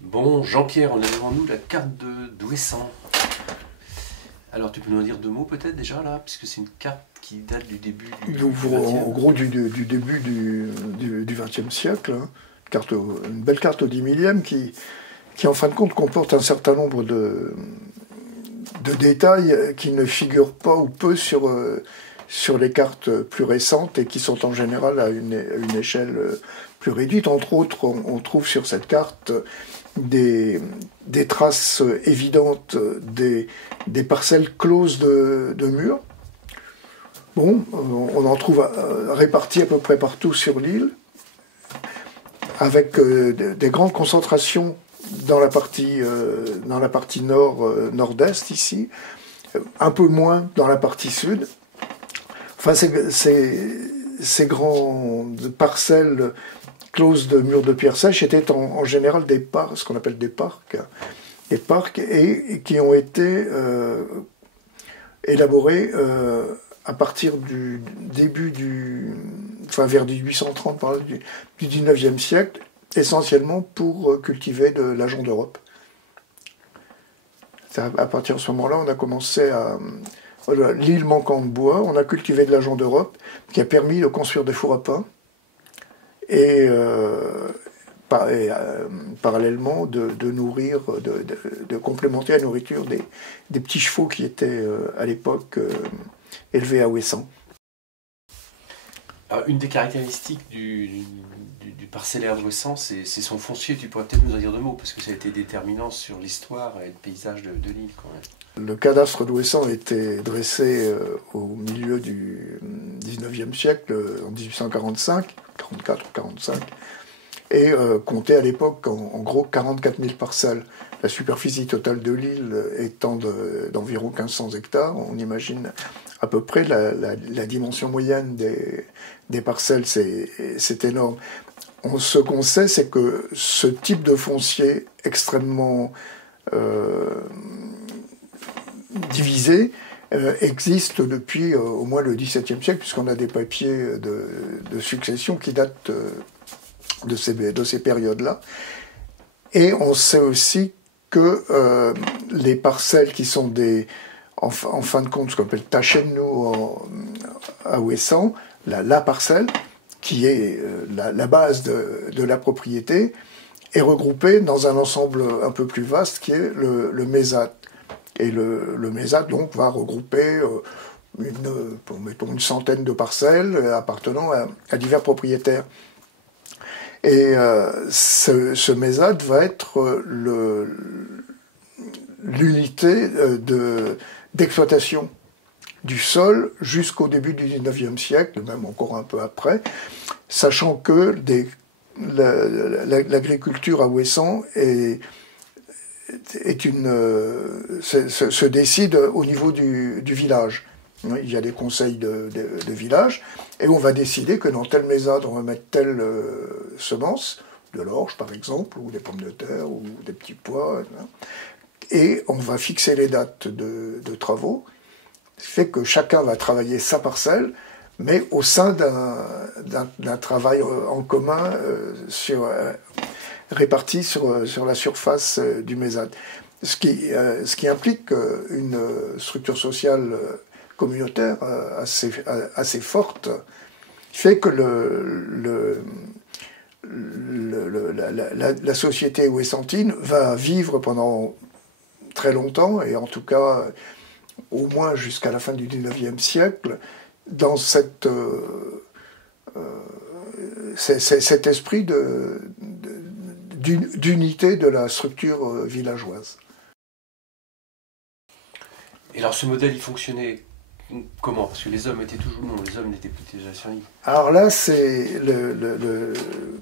Bon, Jean-Pierre, on a devant nous la carte de d'Ouessant. Alors, tu peux nous en dire deux mots peut-être déjà là, puisque c'est une carte qui date du début du En 20e. gros du début du XXe siècle, hein. Une belle carte au 10 millième qui en fin de compte comporte un certain nombre de détails qui ne figurent pas ou peu sur les cartes plus récentes et qui sont en général à une échelle plus réduite. Entre autres, on trouve sur cette carte des traces évidentes des parcelles closes de murs. Bon, on en trouve répartis à peu près partout sur l'île, avec des grandes concentrations dans la partie nord-est ici, un peu moins dans la partie sud. Enfin, ces grandes parcelles closes de murs de pierre sèche étaient en général ce qu'on appelle des parcs, et qui ont été élaborés à partir du début vers 1830 du 19e siècle, essentiellement pour cultiver de l'ajonc d'Europe. À partir de ce moment-là, on a commencé l'île manquant de bois, on a cultivé de l'ajonc d'Europe, qui a permis de construire des fours à pain, et parallèlement de nourrir, de complémenter la nourriture des petits chevaux qui étaient à l'époque élevés à Ouessant. Alors, une des caractéristiques du parcellaire d'Ouessant, c'est son foncier. Tu pourrais peut-être nous en dire deux mots, parce que ça a été déterminant sur l'histoire et le paysage de l'île quand même. Le cadastre d'Ouessant a été dressé au milieu du 19e siècle, en 1845, 44 ou 45, et comptait à l'époque en gros 44 000 parcelles. La superficie totale de l'île étant d'environ 1500 hectares, on imagine à peu près la dimension moyenne des parcelles, c'est énorme. Ce qu'on sait, c'est que ce type de foncier extrêmement divisé existe depuis au moins le XVIIe siècle, puisqu'on a des papiers de succession qui datent de ces périodes-là. Et on sait aussi que les parcelles qui sont en fin de compte, ce qu'on appelle Tachenou à Ouessant, la parcelle, qui est la base de la propriété, est regroupée dans un ensemble un peu plus vaste qui est le mésate. Et le mésate, donc, va regrouper mettons une centaine de parcelles appartenant à divers propriétaires. Et ce mésate va être l'unité d'exploitation du sol jusqu'au début du 19e siècle, même encore un peu après, sachant que l'agriculture à Ouessant se décide au niveau du village. Il y a des conseils de village, et on va décider que dans tel mésade, on va mettre telle semence, de l'orge par exemple, ou des pommes de terre, ou des petits pois, et on va fixer les dates de travaux, ce qui fait que chacun va travailler sa parcelle, mais au sein d'un travail en commun réparti sur la surface du mésade. Ce qui implique une structure sociale communautaire assez forte, fait que la société ouessantine va vivre pendant très longtemps, et en tout cas au moins jusqu'à la fin du XIXe siècle, dans cet esprit d'unité de la structure villageoise. Et alors, ce modèle, il fonctionnait comment? Parce que les hommes étaient toujours... Non, les hommes n'étaient plus déjà sur l'île. Alors là, c'est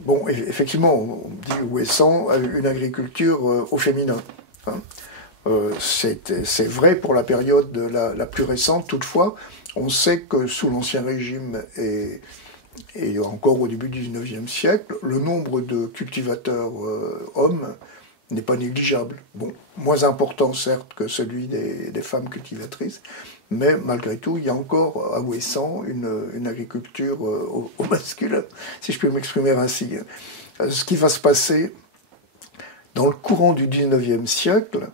bon, effectivement, on dit Ouessant a une agriculture au féminin. Hein. C'est vrai pour la période la plus récente. Toutefois, on sait que sous l'Ancien Régime et encore au début du XIXe siècle, le nombre de cultivateurs hommes n'est pas négligeable. Bon, moins important certes que celui des femmes cultivatrices, mais malgré tout, il y a encore à Ouessant une agriculture au masculin, si je peux m'exprimer ainsi. Ce qui va se passer dans le courant du XIXe siècle,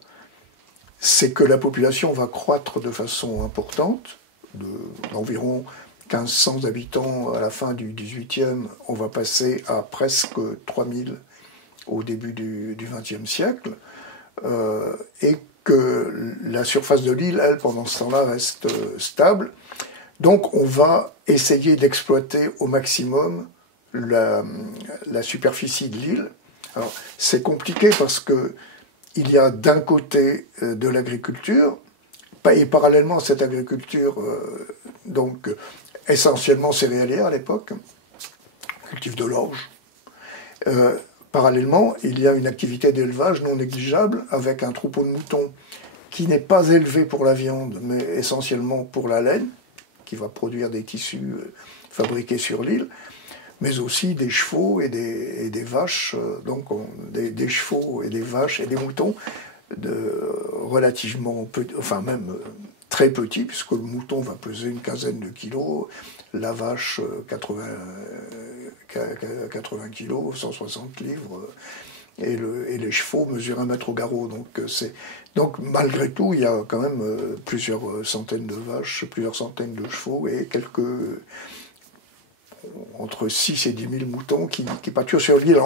c'est que la population va croître de façon importante, d'environ 1500 habitants à la fin du XVIIIe, on va passer à presque 3000 au début du XXe siècle, et que la surface de l'île, elle, pendant ce temps-là, reste stable. Donc on va essayer d'exploiter au maximum la superficie de l'île. Alors c'est compliqué parce que il y a d'un côté de l'agriculture, et parallèlement à cette agriculture, donc essentiellement céréalière à l'époque, cultive de l'orge. Parallèlement, il y a une activité d'élevage non négligeable avec un troupeau de moutons qui n'est pas élevé pour la viande, mais essentiellement pour la laine, qui va produire des tissus fabriqués sur l'île, mais aussi des chevaux et des vaches, donc des chevaux et des vaches et des moutons relativement petits, enfin même très petits, puisque le mouton va peser une quinzaine de kilos, la vache 80 kilos, 160 livres, et les chevaux mesurent 1 mètre au garrot. Donc malgré tout, il y a quand même plusieurs centaines de vaches, plusieurs centaines de chevaux et entre 6 et 10 000 moutons qui pâturent sur l'île.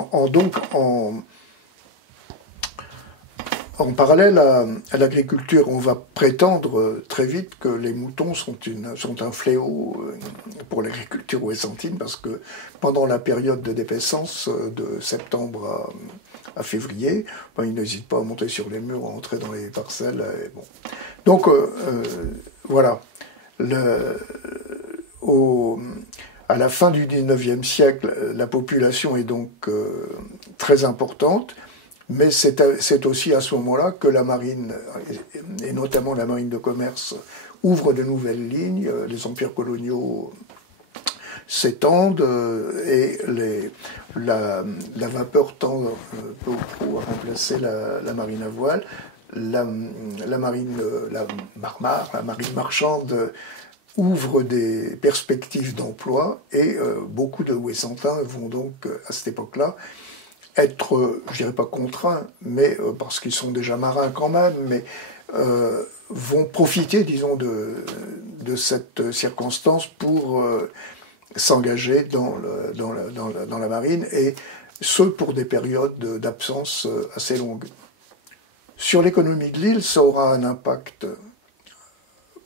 En parallèle à l'agriculture, on va prétendre très vite que les moutons sont un fléau pour l'agriculture ouessantine, parce que pendant la période de dépaissance, de septembre à février, ils n'hésitent pas à monter sur les murs, à entrer dans les parcelles. Et bon. Donc voilà. À la fin du XIXe siècle, la population est donc très importante. Mais c'est aussi à ce moment-là que la marine, et notamment la marine de commerce, ouvre de nouvelles lignes, les empires coloniaux s'étendent et la vapeur tend peu ou prou à remplacer la marine à voile. La marine marchande ouvre des perspectives d'emploi et beaucoup de Ouessantins vont donc à cette époque-là être, je dirais pas contraints, mais parce qu'ils sont déjà marins quand même, mais vont profiter, disons, de cette circonstance pour s'engager dans la marine, et ce pour des périodes d'absence assez longues. Sur l'économie de l'île, ça aura un impact,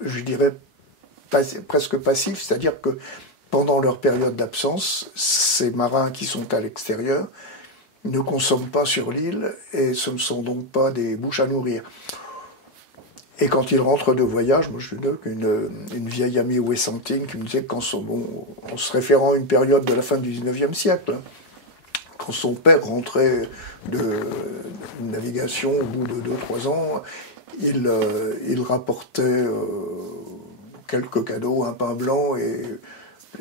je dirais, presque passif, c'est-à-dire que pendant leur période d'absence, ces marins qui sont à l'extérieur ne consomment pas sur l'île, et ce ne sont donc pas des bouches à nourrir. Et quand ils rentrent de voyage, moi je me donne une vieille amie ouessantine qui me disait, en se référant à une période de la fin du XIXe siècle, quand son père rentrait de navigation au bout de 2-3 ans, il rapportait quelques cadeaux, un pain blanc et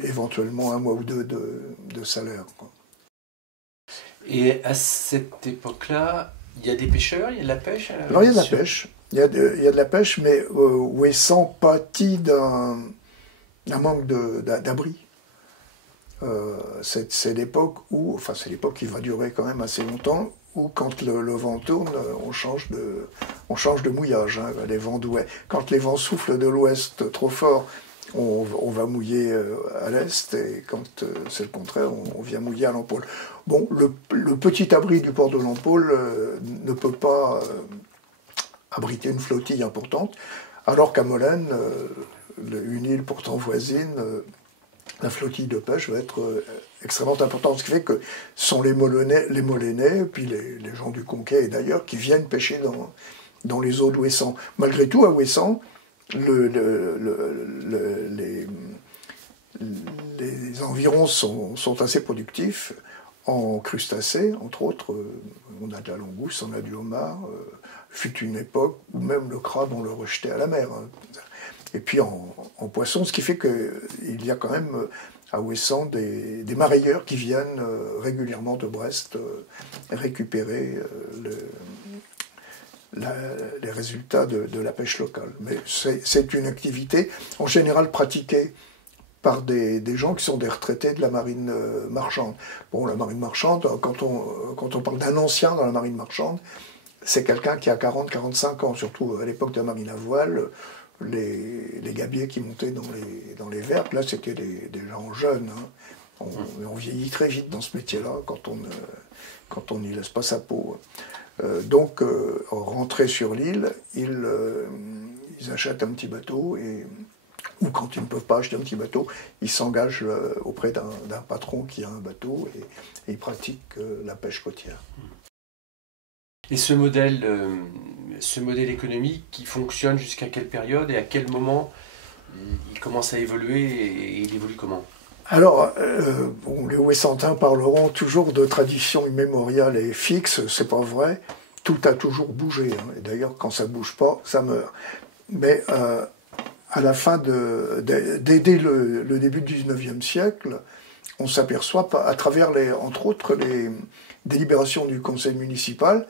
éventuellement 1 mois ou 2 de salaire, quoi. Et à cette époque-là, il y a des pêcheurs, il y a de la pêche? Alors il y a de la pêche. Il y a de la pêche, mais Ouessant pâtit d'un manque d'abri. C'est l'époque où, enfin c'est l'époque qui va durer quand même assez longtemps, où quand le vent tourne, on change de mouillage. Hein, quand les vents soufflent de l'ouest trop fort, on va mouiller à l'est, et quand c'est le contraire, on vient mouiller à l'Empôle. Bon, le petit abri du port de l'Empôle ne peut pas abriter une flottille importante, alors qu'à Molène, une île pourtant voisine, la flottille de pêche va être extrêmement importante. Ce qui fait que ce sont les Molénais, puis les gens du Conquet et d'ailleurs, qui viennent pêcher dans les eaux d'Ouessant. Malgré tout, à Ouessant, les environs sont assez productifs en crustacés, entre autres. On a de la langouste, on a du homard. Fut une époque où même le crabe, on le rejetait à la mer. Hein. Et puis en poisson, ce qui fait qu'il y a quand même à Ouessant des marailleurs qui viennent régulièrement de Brest récupérer les résultats de la pêche locale. Mais c'est une activité en général pratiquée par des gens qui sont des retraités de la marine marchande. Bon, la marine marchande, quand on parle d'un ancien dans la marine marchande, c'est quelqu'un qui a 40-45 ans, surtout à l'époque de la marine à voile. Les gabiers qui montaient dans les vergues, là c'était des gens jeunes. Hein. On vieillit très vite dans ce métier-là quand on n'y laisse pas sa peau. Donc, rentrés sur l'île, ils achètent un petit bateau, ou quand ils ne peuvent pas acheter un petit bateau, ils s'engagent auprès d'un patron qui a un bateau et ils pratiquent la pêche côtière. Et ce modèle économique qui fonctionne jusqu'à quelle période et à quel moment il commence à évoluer et il évolue comment? Alors, les Ouessantins parleront toujours de tradition immémoriale et fixe, c'est pas vrai. Tout a toujours bougé, hein. Et d'ailleurs, quand ça bouge pas, ça meurt. Mais à la fin dès le début du XIXe siècle, on s'aperçoit, à travers, entre autres, les délibérations du conseil municipal,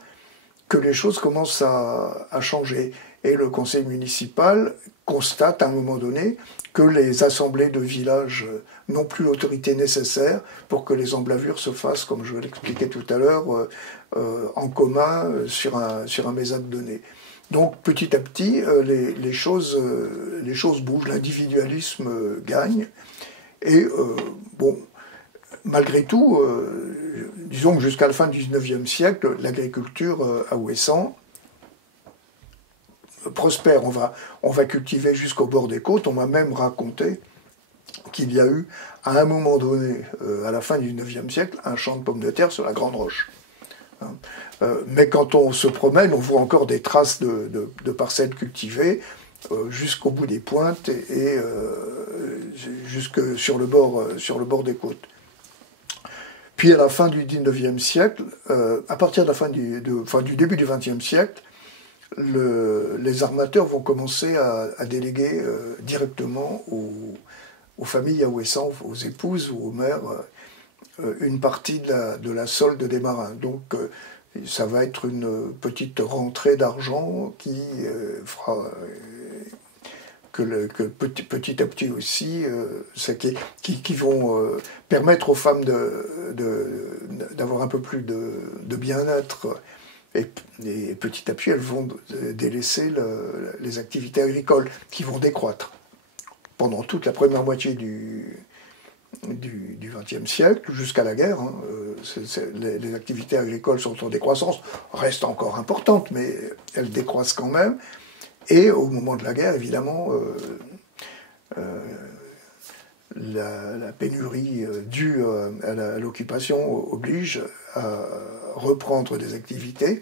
que les choses commencent à changer. Et le conseil municipal constate à un moment donné que les assemblées de village n'ont plus l'autorité nécessaire pour que les emblavures se fassent, comme je l'expliquais tout à l'heure, en commun sur un mésade donné. Donc petit à petit, les choses bougent, l'individualisme gagne. Et bon, malgré tout, disons que jusqu'à la fin du XIXe siècle, l'agriculture à Ouessant prospère. On va cultiver jusqu'au bord des côtes. On m'a même raconté qu'il y a eu, à un moment donné, à la fin du XIXe siècle, un champ de pommes de terre sur la Grande Roche. Mais quand on se promène, on voit encore des traces de parcelles cultivées jusqu'au bout des pointes et jusque sur le bord des côtes. Puis à la fin du XIXe siècle, à partir de la fin du début du XXe siècle, les armateurs vont commencer à déléguer directement aux familles à Ouessant, aux épouses ou aux mères, une partie de la solde des marins. Donc ça va être une petite rentrée d'argent qui fera que petit à petit aussi, qui vont permettre aux femmes d'avoir un peu plus de bien-être. Et petit à petit, elles vont délaisser les activités agricoles, qui vont décroître. Pendant toute la première moitié du XXe siècle, jusqu'à la guerre, hein, les activités agricoles sont en décroissance, restent encore importantes, mais elles décroissent quand même. Et au moment de la guerre, évidemment, la pénurie due à l'occupation oblige à reprendre des activités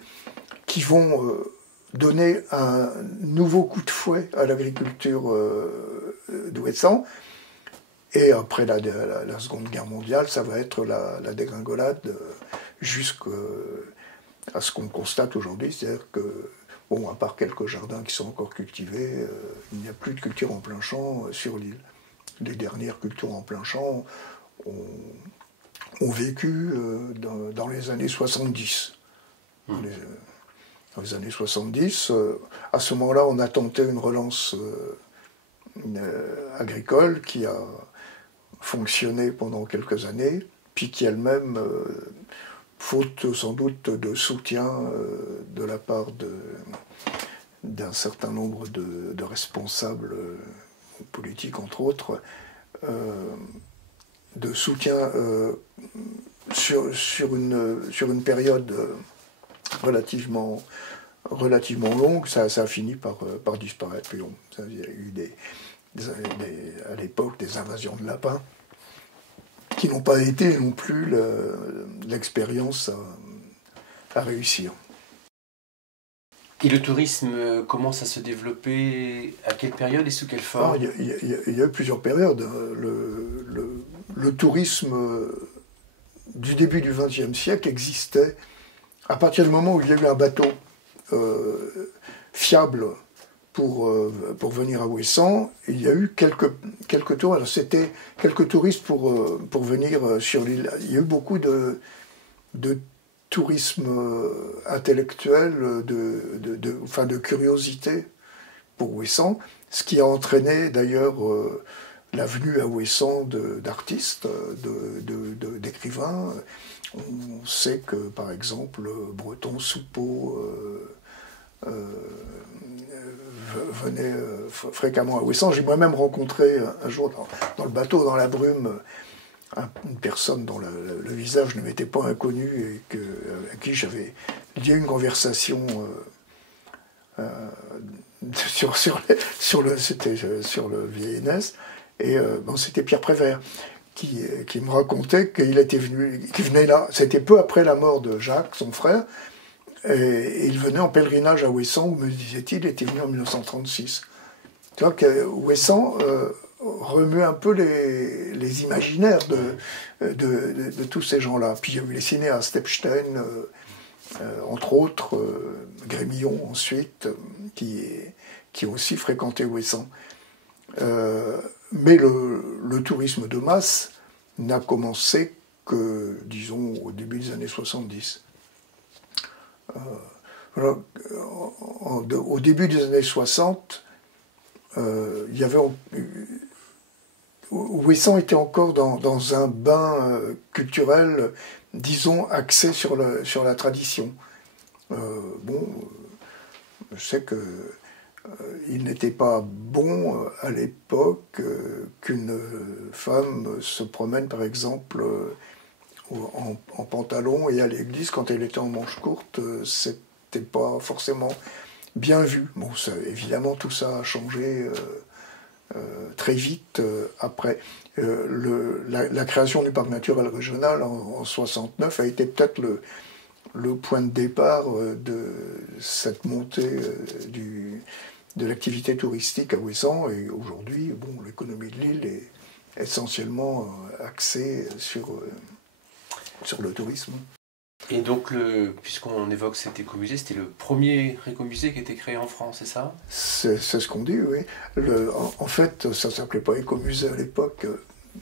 qui vont donner un nouveau coup de fouet à l'agriculture d'Ouessant. Et après la Seconde Guerre mondiale, ça va être la dégringolade jusqu'à ce qu'on constate aujourd'hui, c'est-à-dire que, bon, à part quelques jardins qui sont encore cultivés, il n'y a plus de culture en plein champ sur l'île. Les dernières cultures en plein champ ont vécu dans les années 70. Dans les années 70, à ce moment-là, on a tenté une relance agricole qui a fonctionné pendant quelques années, puis qui elle-même, faute sans doute de soutien de la part d'un certain nombre de responsables politiques, entre autres, de soutien sur une période relativement longue, ça a fini par disparaître. Puis il y a eu à l'époque des invasions de lapins qui n'ont pas été non plus l'expérience à réussir. Et le tourisme commence à se développer à quelle période et sous quelle forme? Il y a eu plusieurs périodes. Le tourisme du début du XXe siècle existait à partir du moment où il y a eu un bateau fiable pour venir à Ouessant. Il y a eu quelques tours. Alors c'était quelques touristes pour venir sur l'île. Il y a eu beaucoup de tourisme intellectuel, de curiosité pour Ouessant, ce qui a entraîné d'ailleurs la venue à Ouessant d'artistes, d'écrivains. On sait que, par exemple, Breton, Soupeau venait fréquemment à Ouessant. J'ai moi-même rencontré un jour dans le bateau, dans la brume, une personne dont le visage ne m'était pas inconnu et à qui j'avais lié une conversation sur le vieil Inès. Et c'était Pierre Prévert qui me racontait qu'il venait là. C'était peu après la mort de Jacques, son frère, et il venait en pèlerinage à Ouessant, où, me disait-il, il était venu en 1936. Tu vois que Ouessant remue un peu les imaginaires de tous ces gens-là. Puis il y a eu les cinéastes, Epstein, entre autres, Grémillon ensuite, qui ont aussi fréquenté Ouessant. Mais le tourisme de masse n'a commencé que, disons, au début des années 70. Au début des années 60, il y avait... Ouessant était encore dans un bain culturel, disons, axé sur la tradition. Je sais que il n'était pas bon à l'époque qu'une femme se promène, par exemple, en pantalon et à l'église quand elle était en manche courte. C'était pas forcément bien vu. Bon, évidemment, tout ça a changé très vite après. La création du parc naturel régional en 69 a été peut-être le point de départ de cette montée de l'activité touristique à Ouessant. Et aujourd'hui, l'économie de l'île est essentiellement axée sur le tourisme. Et donc, puisqu'on évoque cet écomusée, c'était le premier écomusée qui a été créé en France, c'est ça? C'est ce qu'on dit, oui. En fait, ça ne s'appelait pas écomusée à l'époque.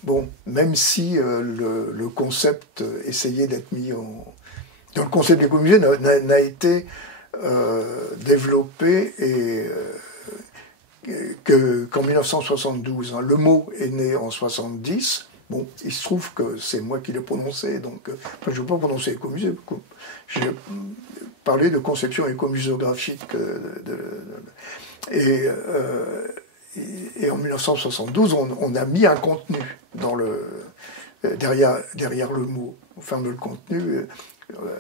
Bon, même si le concept essayait d'être mis en... Donc, le concept d'écomusée n'a été développé qu'en 1972. Le mot est né en 70. Bon, il se trouve que c'est moi qui l'ai prononcé, donc je ne veux pas prononcer écomusée. J'ai parlé de conception écomuséographique. Et en 1972, on a mis un contenu derrière le mot. Enfin, le contenu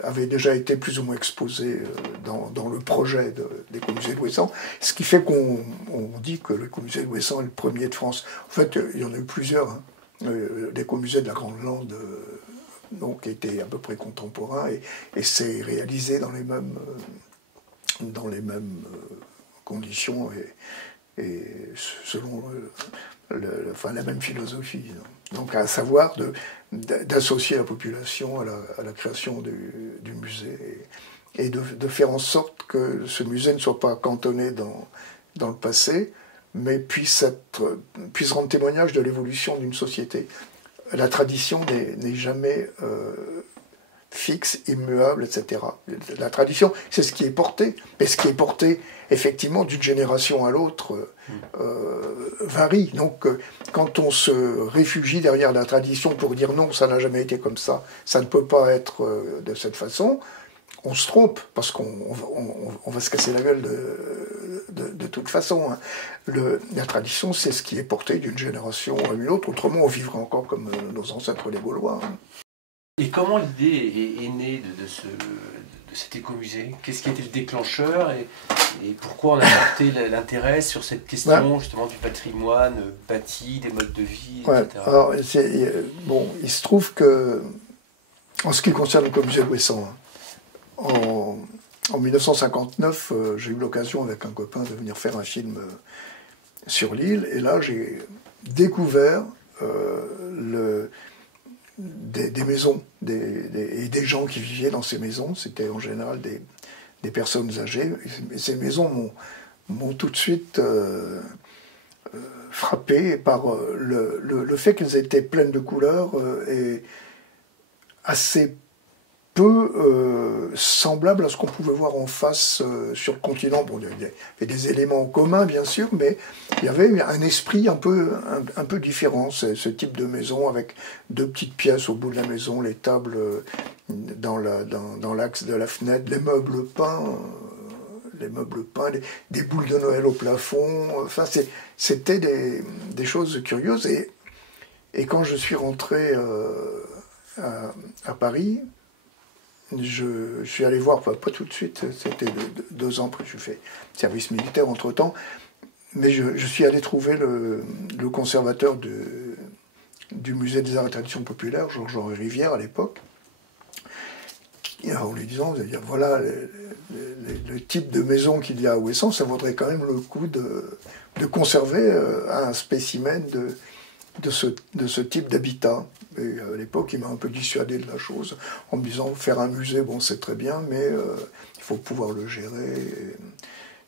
avait déjà été plus ou moins exposé dans le projet d'écomusée de Ouessant, ce qui fait qu'on dit que l'écomusée de Ouessant est le premier de France. En fait, il y en a eu plusieurs, hein. L'écomusée de la Grande Lande qui était à peu près contemporain et c'est réalisé dans les mêmes conditions et selon la même philosophie. Donc à savoir d'associer la population à la création du musée et de faire en sorte que ce musée ne soit pas cantonné dans le passé, mais puisse rendre témoignage de l'évolution d'une société. La tradition n'est jamais fixe, immuable, etc. La tradition, c'est ce qui est porté, mais ce qui est porté, effectivement, d'une génération à l'autre, varie. Donc, quand on se réfugie derrière la tradition pour dire non, ça n'a jamais été comme ça ne peut pas être de cette façon, on se trompe, parce qu'on va se casser la gueule de toute façon. Hein. La tradition, c'est ce qui est porté d'une génération à une autre, autrement on vivrait encore comme nos ancêtres les Gaulois. Hein. Et comment l'idée est née de cet écomusée? Qu'est-ce qui a été le déclencheur et pourquoi on a porté l'intérêt sur cette question justement du patrimoine bâti, des modes de vie, etc. Alors, il se trouve que, en ce qui concerne l'écomusée de Ouessant, en 1959, j'ai eu l'occasion avec un copain de venir faire un film sur l'île, et là j'ai découvert des maisons et des gens qui vivaient dans ces maisons. C'était en général des personnes âgées, et ces maisons m'ont tout de suite frappé par le fait qu'elles étaient pleines de couleurs et assez peu semblable à ce qu'on pouvait voir en face sur le continent. Bon, il y avait des éléments en commun, bien sûr, mais il y avait un esprit un peu différent. Ce type de maison avec 2 petites pièces au bout de la maison, les tables dans l'axe de la fenêtre, les meubles peints, des boules de Noël au plafond. Enfin, c'était des choses curieuses. Et quand je suis rentré à Paris, je suis allé voir, pas tout de suite, c'était 2 ans après, j'ai fait service militaire entre-temps, mais je suis allé trouver le conservateur du musée des arts et traditions populaires, Georges-Henri Rivière à l'époque, en lui disant, voilà, le type de maison qu'il y a à Ouessant, ça vaudrait quand même le coup de conserver un spécimen de ce type d'habitat. Et à l'époque, il m'a un peu dissuadé de la chose, en me disant, faire un musée, bon, c'est très bien, mais il faut pouvoir le gérer.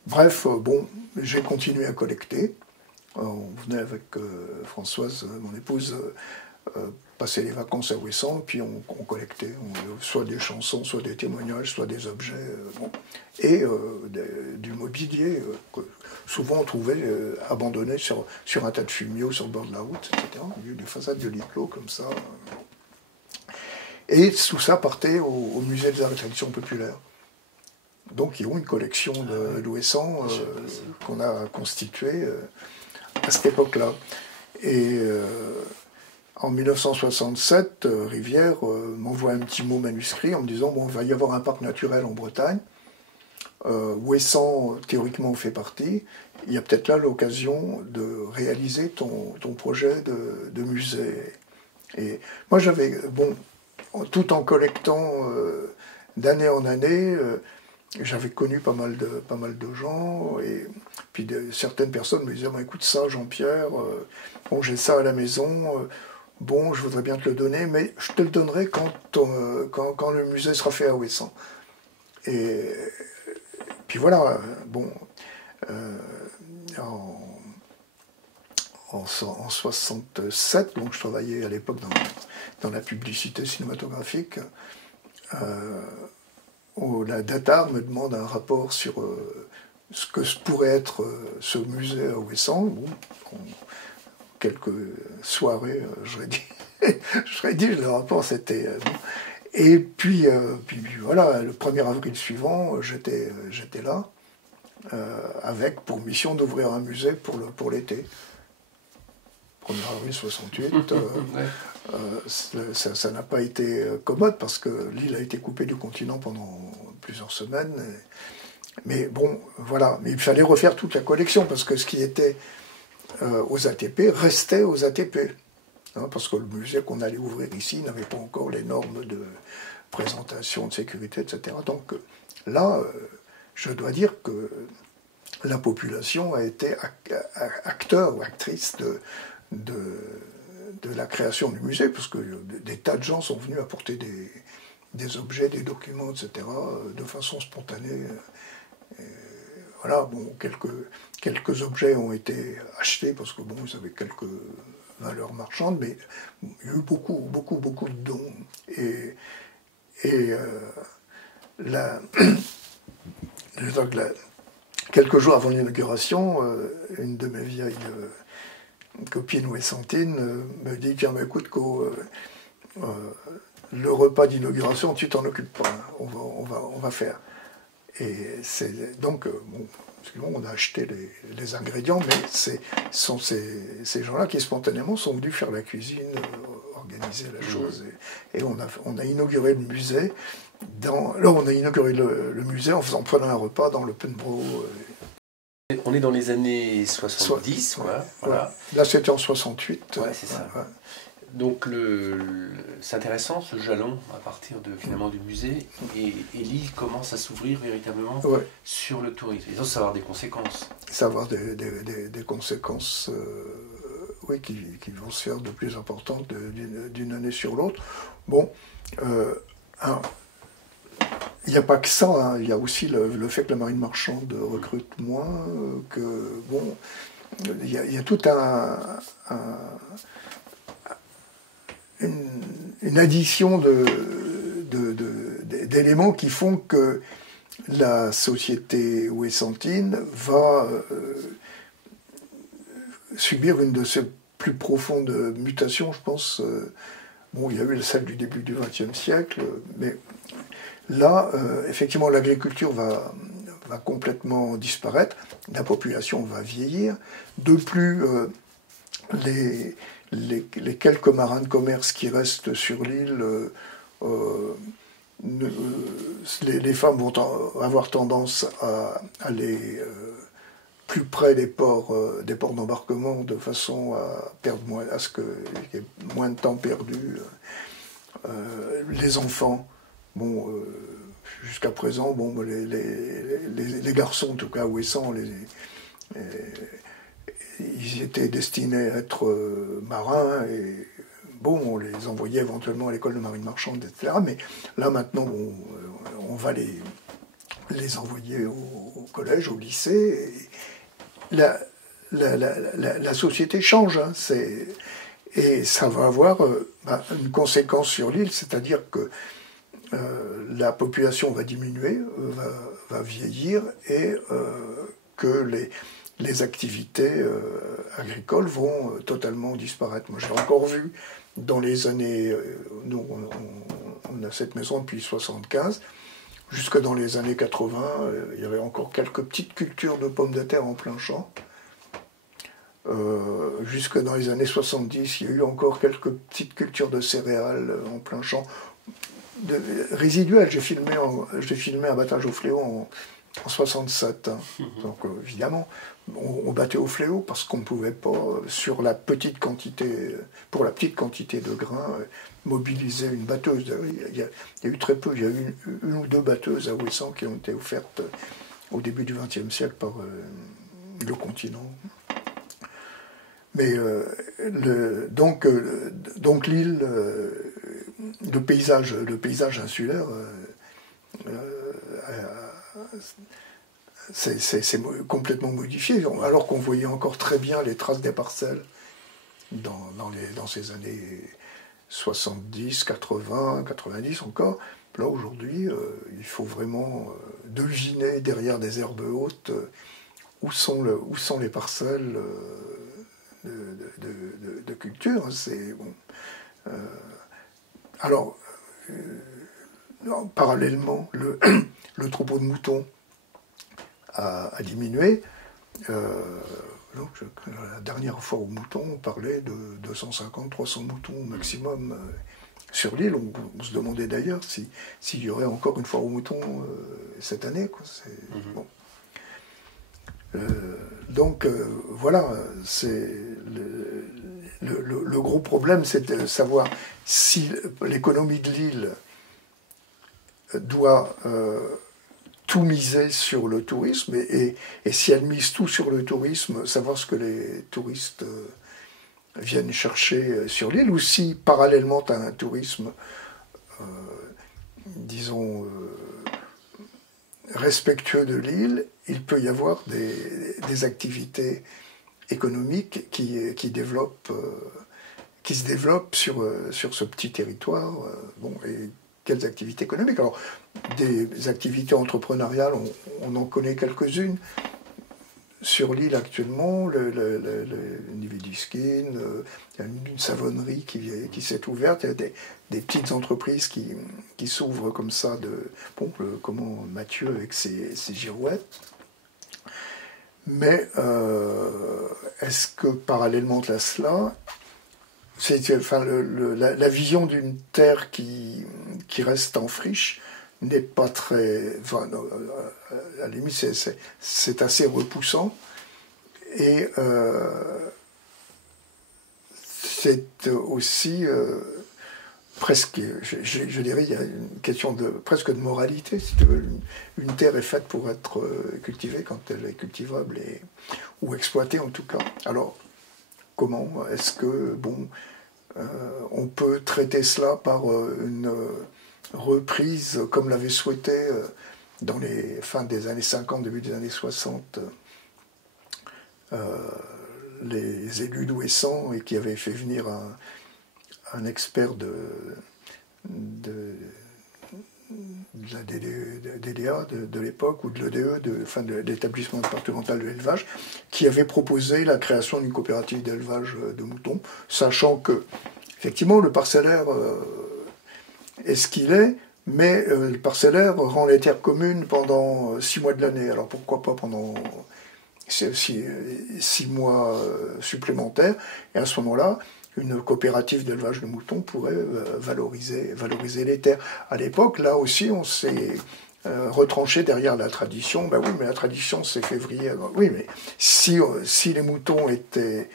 Bref, bon, j'ai continué à collecter. On venait avec Françoise, mon épouse, passer les vacances à Ouessant, puis on collectait, soit des chansons, soit des témoignages, soit des objets, bon. Et du mobilier que souvent on trouvait abandonné sur un tas de fumier ou sur le bord de la route, etc. Il y a eu des façades de lits clos comme ça. Et tout ça partait au musée des arts et traditions populaires. Donc ils ont une collection d'Ouessant qu'on a constituée à cette époque-là. Et en 1967, Rivière m'envoie un petit mot manuscrit en me disant, bon, il va y avoir un parc naturel en Bretagne. Ouessant, théoriquement, fait partie. Il y a peut-être là l'occasion de réaliser ton projet de musée. Et moi, j'avais, bon, tout en collectant d'année en année, j'avais connu pas mal de gens, et puis certaines personnes me disaient, bon, écoute ça, Jean-Pierre, bon, j'ai ça à la maison, bon, je voudrais bien te le donner, mais je te le donnerai quand le musée sera fait à Ouessant. Et puis voilà, bon, en 67, donc je travaillais à l'époque dans la publicité cinématographique, la DATAR me demande un rapport sur ce que pourrait être ce musée à Ouessant. Bon, quelques soirées, je dit, le rapport c'était... bon. Et puis voilà, le 1er avril suivant, j'étais là, avec pour mission d'ouvrir un musée pour l'été. 1er avril 68, ça n'a pas été commode parce que l'île a été coupée du continent pendant plusieurs semaines. Mais bon, voilà. Mais il fallait refaire toute la collection parce que ce qui était aux ATP restait aux ATP. Hein, parce que le musée qu'on allait ouvrir ici n'avait pas encore les normes de présentation, de sécurité, etc. Donc là, je dois dire que la population a été acteur ou actrice de la création du musée, parce que des tas de gens sont venus apporter des objets, des documents, etc., de façon spontanée. Et voilà, bon, quelques objets ont été achetés, parce que bon, ils avaient quelques valeurs marchandes, mais il y a eu beaucoup de dons. Et quelques jours avant l'inauguration, une de mes vieilles copines ouessantines me dit, tiens, mais écoute, le repas d'inauguration, tu t'en occupes pas, hein, on va faire. Et c'est donc, bon, on a acheté les ingrédients, mais ce sont ces gens-là qui spontanément sont venus faire la cuisine, organiser la chose. Et on a inauguré le musée. Là, on a inauguré le musée en prenant un repas dans le Penbro. On est dans les années 70, quoi. Voilà. Là, c'était en 68. Ouais, c'est ça. Ouais. Donc, c'est intéressant, ce jalon, à partir finalement du musée, et l'île commence à s'ouvrir véritablement sur le tourisme. Et ça va avoir des conséquences. Ça va avoir des conséquences oui, qui vont se faire de plus importantes d'une année sur l'autre. Bon, il n'y a pas que ça, hein. Il y a aussi le fait que la marine marchande recrute moins, que bon, il y a tout une addition d'éléments qui font que la société ouessantine va subir une de ses plus profondes mutations, je pense. Bon, il y a eu celle du début du XXe siècle, mais là, effectivement, l'agriculture va complètement disparaître, la population va vieillir. De plus, les quelques marins de commerce qui restent sur l'île, les femmes vont avoir tendance à aller plus près des ports d'embarquement, de façon à ce qu'il y ait moins de temps perdu. Les enfants, bon, jusqu'à présent, bon, les garçons, en tout cas, ouessants, ils étaient destinés à être marins, et bon, on les envoyait éventuellement à l'école de marine marchande, etc. Mais là, maintenant, bon, on va les envoyer au collège, au lycée. Et la société change, hein, et ça va avoir une conséquence sur l'île, c'est-à-dire que la population va diminuer, va vieillir, et que les activités agricoles vont totalement disparaître. Moi, j'ai encore vu dans les années... nous, on a cette maison depuis 1975. Jusque dans les années 80, il y avait encore quelques petites cultures de pommes de terre en plein champ. Jusque dans les années 70, il y a eu encore quelques petites cultures de céréales en plein champ. Résiduelles, j'ai filmé un battage au fléau en 67. Hein. Donc évidemment, on battait au fléau parce qu'on ne pouvait pas, pour la petite quantité de grains, mobiliser une batteuse. Il y a eu très peu, il y a eu une ou deux batteuses à Ouessant qui ont été offertes au début du XXe siècle par le continent. Mais donc l'île, le paysage insulaire, c'est complètement modifié, alors qu'on voyait encore très bien les traces des parcelles dans ces années 70, 80, 90 encore. Là, aujourd'hui, il faut vraiment deviner derrière des herbes hautes où sont les parcelles de culture. C'est bon. Alors, parallèlement, le troupeau de moutons a diminué. Donc, la dernière fois aux moutons, on parlait de 250-300 moutons maximum sur l'île. On se demandait d'ailleurs s'il y aurait encore une foire aux moutons cette année. Quoi. Bon. Donc voilà, c'est le gros problème, c'est de savoir si l'économie de l'île doit tout miser sur le tourisme, et si elle mise tout sur le tourisme, savoir ce que les touristes viennent chercher sur l'île, ou si parallèlement à un tourisme, disons, respectueux de l'île, il peut y avoir des activités économiques qui se développent sur ce petit territoire. Bon, et quelles activités économiques? Alors, des activités entrepreneuriales, on en connaît quelques-unes. Sur l'île actuellement, le Nivediskin, il y a une savonnerie qui s'est ouverte, il y a des petites entreprises qui s'ouvrent comme ça, comment Mathieu avec ses girouettes. Mais est-ce que parallèlement à cela, la vision d'une terre qui reste en friche n'est pas très... Enfin, à la limite, c'est assez repoussant. Et c'est aussi presque, je dirais, il y a une question presque de moralité, si tu veux. Une terre est faite pour être cultivée quand elle est cultivable, ou exploitée en tout cas. Alors, comment est-ce que, on peut traiter cela par une reprise, comme l'avait souhaité dans les fins des années 50, début des années 60, les élus d'Ouessant, et qui avaient fait venir un expert la DDA de l'époque, ou de l'EDE, de l'établissement départemental de l'élevage, qui avait proposé la création d'une coopérative d'élevage de moutons, sachant que, effectivement, le parcellaire est ce qu'il est, mais le parcellaire rend les terres communes pendant 6 mois de l'année. Alors pourquoi pas pendant 6 mois supplémentaires? Et à ce moment-là, une coopérative d'élevage de moutons pourrait valoriser les terres. À l'époque, là aussi, on s'est retranché derrière la tradition. Ben oui, mais la tradition, c'est février. Oui, mais si les moutons étaient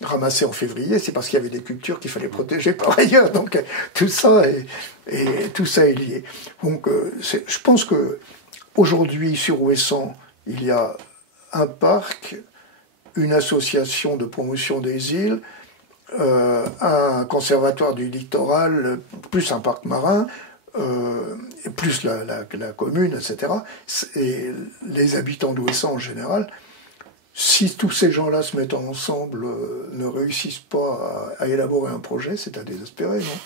ramassés en février, c'est parce qu'il y avait des cultures qu'il fallait protéger par ailleurs. Donc tout ça est lié. Donc je pense que aujourd'hui, sur Ouessant, il y a un parc, une association de promotion des îles, un conservatoire du littoral, plus un parc marin, et plus la commune, etc. Et les habitants d'Ouessant en général, si tous ces gens-là se mettent ensemble, ne réussissent pas à élaborer un projet, c'est à désespérer, non ?